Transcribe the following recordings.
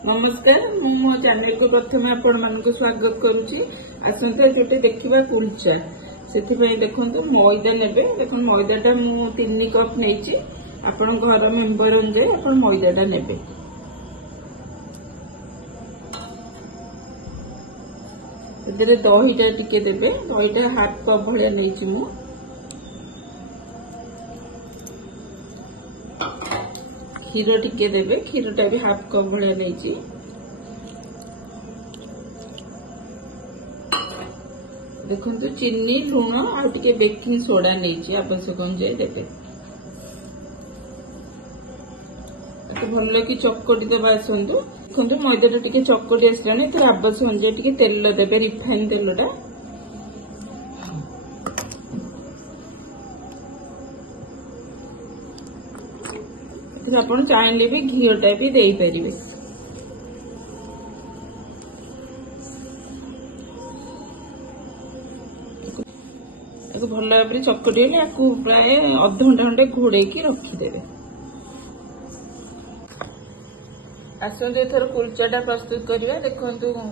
नमस्कार मो चैनल को प्रथम आपण मानक स्वागत करुच्ची। आसंता जोटे देखा कुलचा से देखो मैदा ने देख मैदाटा मु 3 कप नहीं आपण घर मेम्बर अनुसार आप मैदाटा ने दहीटा टिके देबे दहीटा हाफ कप भाया नहीं मु क्षीर टिके देबे क्षीरटा भी हाफ कप भाया नहीं देखो चीनी लुण आगे बेकिंग सोडा नहीं आवश्यक अनुसार देते भल कि चकटी देवा आसतु देखो मैदाटा टिके चकटी आसलानी आवश्यक अनुसार तेल देवे रिफाइन तेलटा आप चाहे भी घीटा भी दे पारे भल भाव चकटी प्राय अध घंटा खंडे घोड़े रखीदे। आसतु एथर कुलचाटा प्रस्तुत करवा देखु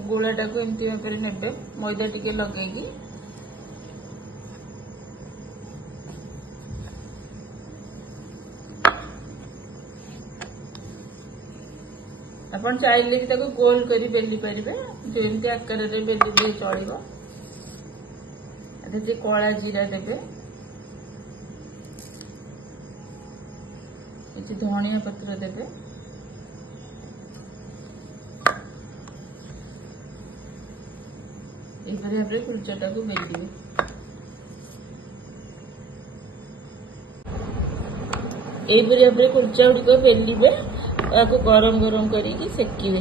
गुलाटा को एमती भाव ने मैदा टिके लगे आपण चाइले भी गोल करी बेली पारे जो एमती आकार बेली दे चलो कला जीरा देवे धनिया पत्र देवे भाव कुलचाटा को बेलिए यही भाव कुलचा गुड़िक बेलिए आपको गरम गरम करके सेकिवे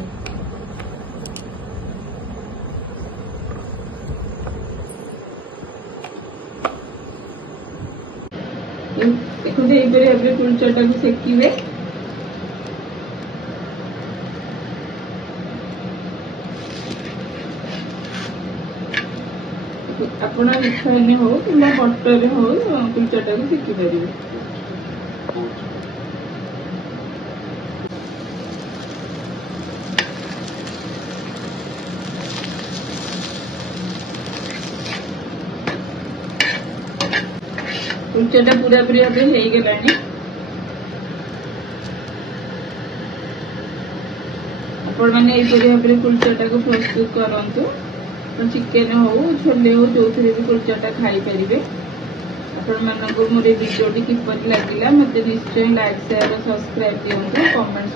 देखो ये कुलचाटा को सेकिवे आपण रिफाइन हो कि बटर हो कुलचाटा को सेकी पारे कुलचाटा पूरा पूरी भाव हो गलानी आपण मैंने यही भाव कुलचाटा को प्रस्तुत करंतु चिकेन हो छोले हो जो भी कुलचाटा खाई पारे आपण मानक मोर वीडियो किपर लगे मत निश्चय लाइक शेयर सब्सक्राइब दिखाँ कमेंट्स